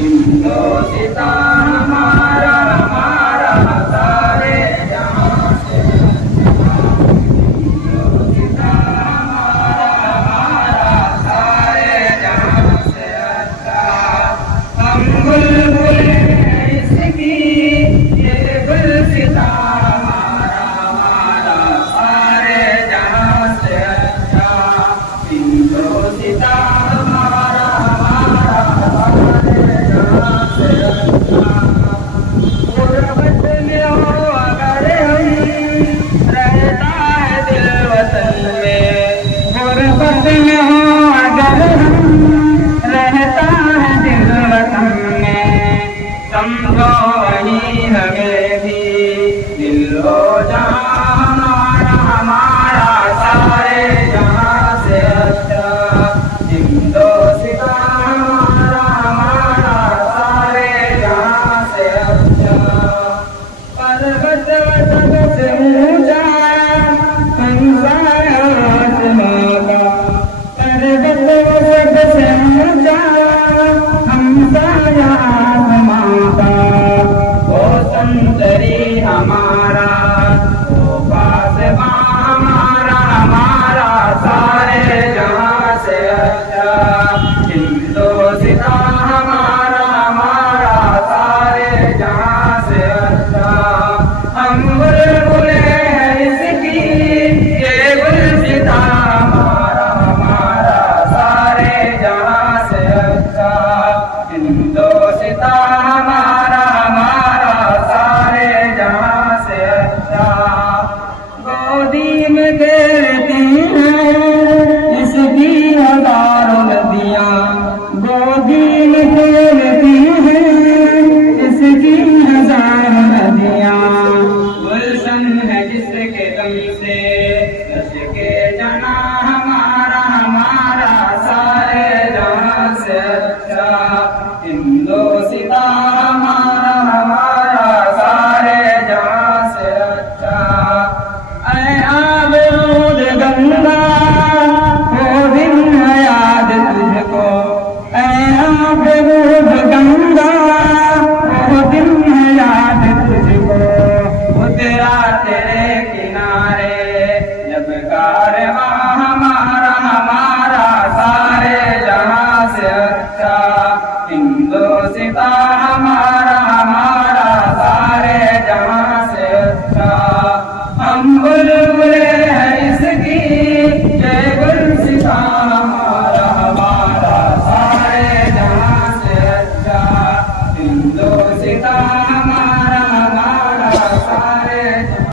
हिंदोसिता हमारा हमारा सारे जहां से हिंदोसिता हमारा हमारा सारे जहां से अच्छा। हम बुलबुल इसकी ये गुलसिता हमारा हमारा सारे जहां से अच्छा। हिंदोसिता हमारा हमारा सारे जहां से अच्छा। गुरबत में हो अगर हम रहता है दिल वतन में, गुरबत में हो अगर हम रहता है दिल वतन में, समझो वही हमें भी दिल हो जहां हमारा हमारा सारे जहां से अच्छा। हिंदोसिता हमारा हमारा सारे जहां से अच्छा। पर्वत सबसे ऊंचा हमसाया आसमां का, पर्वत सबसे ऊंचा हमसाया आसमां का। वो संतरी हमारा वो पासबां हमारा हमारा सारे जहां से अच्छा। हिंदोसिता हमारा हमारा सारे जहां से अच्छा। हम बुलबुल हैं इसकी ये गुलसिता हमारा हमारा सारे जहां से अच्छा। हिंदोसिता हमारा हमारा सारे जहां से अच्छा। गोदी में खेलती हैं इसकी हजारों नदियां, गोदी में खेलती हैं इसकी हजारों नदियां। गुलशन है जिसके दम से के जना हमारा हमारा सारे जहां से अच्छा। हिंदोसिता हमारा हमारा सारे जहां से अच्छा। ऐ आबरूद गंगा वो दिन है याद तुझको, ऐ आबरूद गंगा वो दिन है याद तुझको। उतरा तेरे किनारे जब कारवां हमारा हमारा सारे जहां से अच्छा। हिंदोसिता हमारा हमारा सारे जहां से अच्छा। हम बुलबुल हैं इसकी ये गुलसिता हमारा हमारा सारे जहां से अच्छा। हिंदोसिता